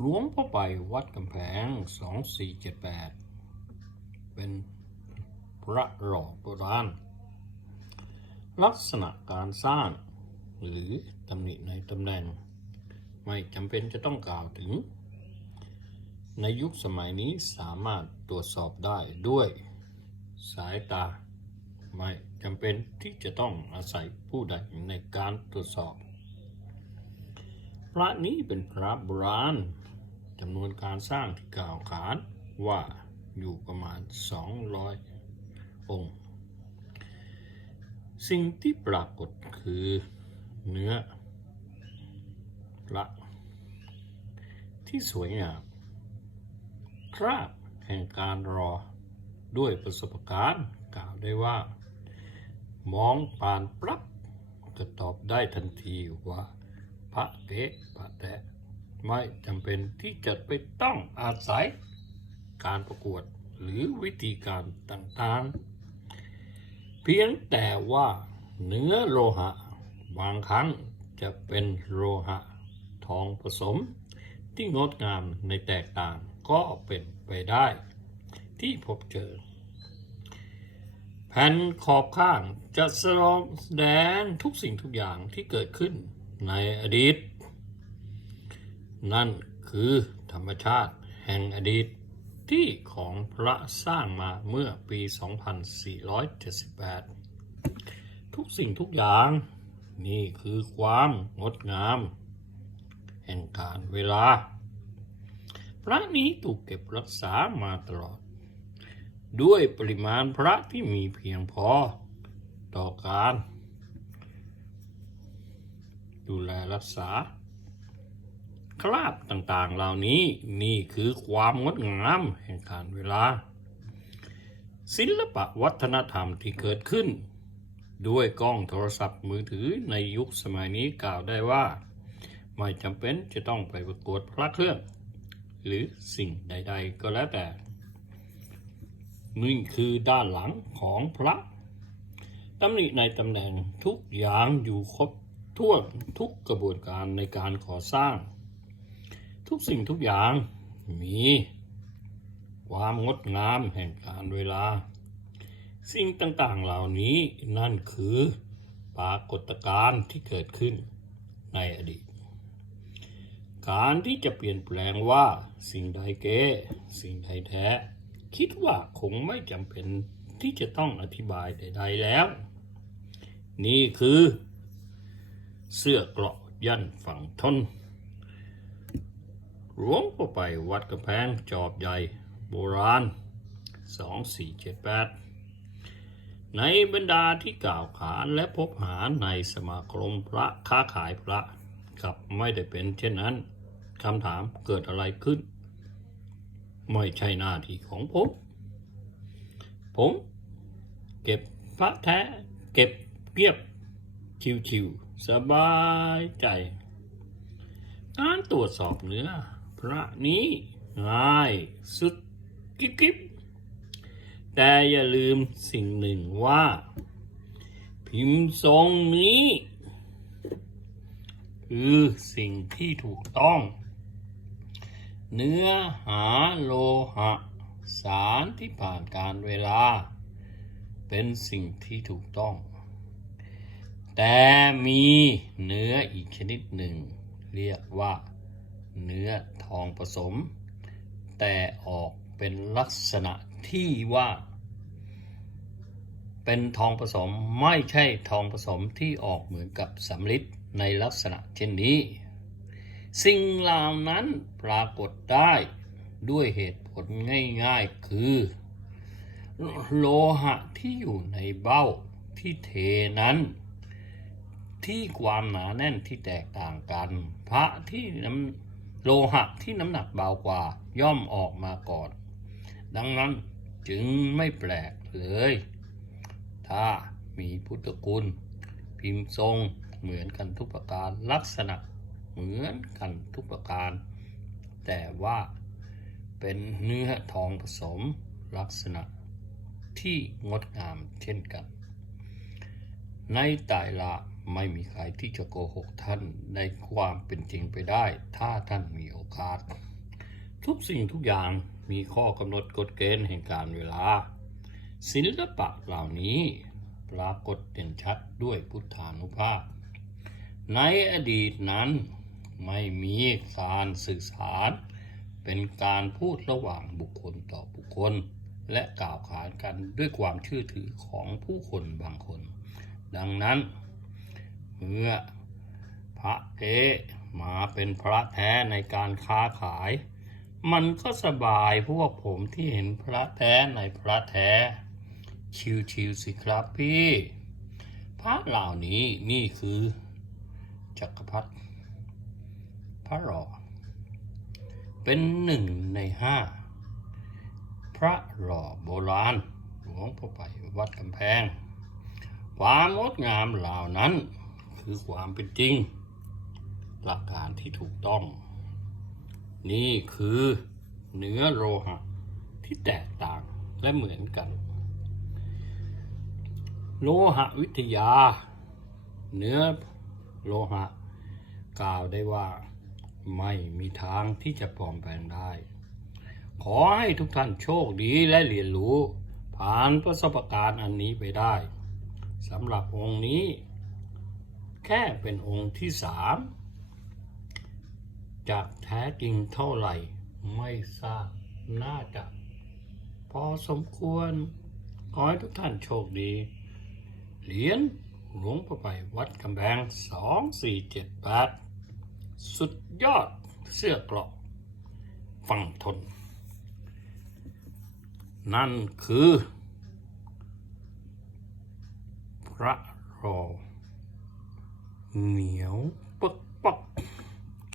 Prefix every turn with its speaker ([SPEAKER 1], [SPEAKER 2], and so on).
[SPEAKER 1] หลวงพ่อไปวัดกำแพงสองสี่เปดเป็นพระหล่อโบราณ ลักษณะการสร้าง หรือตำหนิในตำแหน่ง ไม่จำเป็นจะต้องกล่าวถึง ในยุคสมัยนี้สามารถตรวจสอบได้ด้วยสายตา ไม่จำเป็นที่จะต้องอาศัยผู้ใดในการตรวจสอบ พระนี้เป็นพระโบราณ จำนวนการสร้างที่กล่าวขานว่าอยู่ประมาณ 200 องค์ สิ่งที่ปรากฏคือเนื้อพระที่สวยงามคราบแห่งการรอด้วยประสบการณ์กล่าวได้ว่า มองผ่านปรับก็ตอบได้ทันทีว่า พระเตะพระแตะ ไม่จำเป็นที่จะไปต้องอาศัยการประกวดหรือวิธีการต่างๆ เพียงแต่ว่าเนื้อโลหะ บางครั้งจะเป็นโลหะทองผสม ที่งดงามในแตกต่างก็เป็นไปได้ ที่พบเจอ แผ่นขอบข้างจะสแสดงทุกสิ่งทุกอย่างที่เกิดขึ้นในอดีต นั่นคือธรรมชาติแห่งอดีตที่ของพระสร้างมาเมื่อปี 2478 ทุกสิ่งทุกอย่างนี่คือความงดงาม แห่งการเวลา พระนี้ถูกเก็บรักษามาตลอด ด้วยปริมาณพระที่มีเพียงพอต่อการ ดูแลรักษา คราบต่างๆ เหล่านี้นี่คือความงดงามแห่งการเวลา ศิลปะวัฒนธรรมที่เกิดขึ้น ด้วยกล้องโทรศัพท์มือถือในยุคสมัยนี้กล่าวได้ว่า ไม่จำเป็นจะต้องไปประกวดพระเครื่อง หรือสิ่งใด ๆ ก็แล้วแต่นี่คือด้านหลังของพระตำหนิในตำแหน่งทุกอย่างอยู่ครบถ้วทุกกระบวนการในการก่อสร้าง ทุกสิ่งทุกอย่าง มี ความงดงามแห่งการเวลา สิ่งต่างๆเหล่านี้นั่นคือปรากฏการณ์ที่เกิดขึ้นในอดีต การที่จะเปลี่ยนแปลงว่าสิ่งใดเก๊สิ่งใดแท้ คิดว่าคงไม่จำเป็นที่จะต้องอธิบายใด ๆแล้ว นี่คือ เสื้อเกราะยันฝั่งทน ลวงพ่อไปวัดกระแพงจอบใหญ่โบราณ 2478 ในบรรดาที่กล่าวขานและพบหาในสมาคมพระค้าขายพระกลับไม่ได้เป็นเช่นนั้นคำถามเกิดอะไรขึ้น ไม่ใช่หน้าที่ของผม ผมเก็บพระแท้เก็บเรียบชิวๆสบายใจ การตรวจสอบเนื้อ ระนี้ง่ายสุดกิ๊บกิ๊บแต่อย่าลืมสิ่งหนึ่งว่า พิมพ์ทรงนี้ คือสิ่งที่ถูกต้อง เนื้อหาโลหะ สารที่ผ่านการเวลา เป็นสิ่งที่ถูกต้อง แต่มีเนื้ออีกชนิดหนึ่ง เรียกว่า เนื้อทองผสม แต่ออกเป็นลักษณะที่ว่า เป็นทองผสมไม่ใช่ทองผสมที่ออกเหมือนกับสำลิดในลักษณะเช่นนี้ สิ่งเหล่านั้นปรากฏได้ด้วยเหตุผลง่ายๆคือ โลหะที่อยู่ในเบ้าที่เทนั้น ที่ความหนาแน่นที่แตกต่างกัน พระที่น้ำ โลหะที่น้ำหนักเบากว่าย่อมออกมาก่อน ดังนั้นจึงไม่แปลกเลย ถ้ามีพุทธคุณพิมพ์ทรงเหมือนกันทุกประการลักษณะเหมือนกันทุกประการ แต่ว่าเป็นเนื้อทองผสมลักษณะที่งดงามเช่นกัน ในตายละไม่มีใครที่จะโกหกท่านในความเป็นจริงไปได้ ถ้าท่านมีโอกาส ทุกสิ่งทุกอย่างมีข้อกำหนดกฎเกณฑ์แห่งการเวลา ศิลปะเหล่านี้ปรากฏเด่นชัดด้วยพุทธานุภาพ ในอดีตนั้นไม่มีการสื่อสาร เป็นการพูดระหว่างบุคคลต่อบุคคล และกล่าวขานกันด้วยความเชื่อถือของผู้คนบางคน ดังนั้น เมื่อพระเอมาเป็นพระแท้ในการค้าขาย มันก็สบายพวกผมที่เห็นพระแท้ในพระแท้ ชิวๆสิครับพี่ พระเหล่านี้นี่คือ จักรพรรดิพระหล่อเป็นหนึ่งในห้าพระหล่อโบราณ หลวงพ่อไปวัดกำแพง ความงดงามเหล่านั้น คือความเป็นจริง หลักการที่ถูกต้อง นี่คือเนื้อโลหะที่แตกต่างและเหมือนกัน โลหะวิทยา เนื้อโลหะ กล่าวได้ว่าไม่มีทางที่จะปลอมแปลงได้ ขอให้ทุกท่านโชคดีและเรียนรู้ ผ่านประสบการณ์อันนี้ไปได้ สำหรับองค์นี้ แค่เป็นองค์ที่สามจากแท้จริงเท่าไหร่ ไม่ทราบน่าจะ พอสมควร ขอให้ทุกท่านโชคดี เหรียญหลวงพ่อไปวัดกำแพงสองสี่เจ็ดแปดสุดยอดเสื้อกราะฝั่งทน นั่นคือ ระรอเหนียว